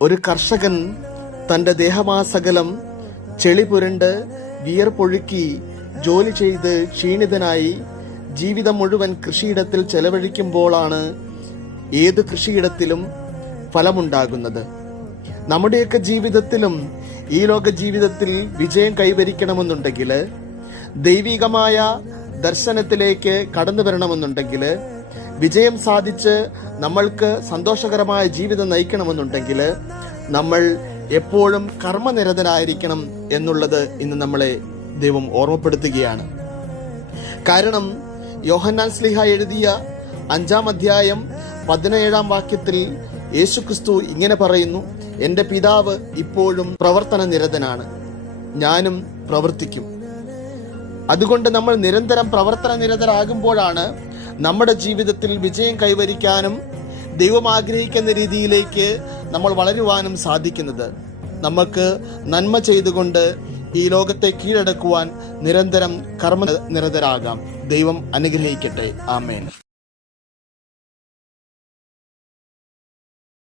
ഒരു കർഷകൻ തൻ്റെ ദേഹമാസകലം ചെളി പുരണ്ട് വിയർപ്പൊഴുക്കി ജോലി ചെയ്ത് ക്ഷീണിതനായി ജീവിതം മുഴുവൻ കൃഷിയിടത്തിൽ ചെലവഴിക്കുമ്പോഴാണ് ഏത് കൃഷിയിടത്തിലും ഫലമുണ്ടാകുന്നത്. നമ്മുടെയൊക്കെ ജീവിതത്തിലും ഈ ലോക ജീവിതത്തിൽ വിജയം കൈവരിക്കണമെന്നുണ്ടെങ്കിൽ, ദൈവികമായ ദർശനത്തിലേക്ക് കടന്നു വരണമെന്നുണ്ടെങ്കിൽ, വിജയം സാധിച്ച് നമ്മൾക്ക് സന്തോഷകരമായ ജീവിതം നയിക്കണമെന്നുണ്ടെങ്കിൽ നമ്മൾ എപ്പോഴും കർമ്മനിരതരായിരിക്കണം എന്നുള്ളത് ഇന്ന് നമ്മളെ ദൈവം ഓർമ്മപ്പെടുത്തുകയാണ്. കാരണം യോഹന്നാൻ ശ്ലീഹ എഴുതിയ 5-ാം അധ്യായം 17-ാം വാക്യത്തിൽ യേശുക്രിസ്തു ഇങ്ങനെ പറയുന്നു, എൻ്റെ പിതാവ് ഇപ്പോഴും പ്രവർത്തന നിരതനാണ്, ഞാനും പ്രവർത്തിക്കും. അതുകൊണ്ട് നമ്മൾ നിരന്തരം പ്രവർത്തന നിരതരാകുമ്പോഴാണ് നമ്മുടെ ജീവിതത്തിൽ വിജയം കൈവരിക്കാനും ദൈവം ആഗ്രഹിക്കുന്ന രീതിയിലേക്ക് നമ്മൾ വളരുവാനും സാധിക്കുന്നത്. നമുക്ക് നന്മ ചെയ്തുകൊണ്ട് ഈ ലോകത്തെ കീഴടക്കുവാൻ നിരന്തരം കർമ്മനിരതരാകാം. ദൈവം അനുഗ്രഹിക്കട്ടെ. ആമേൻ.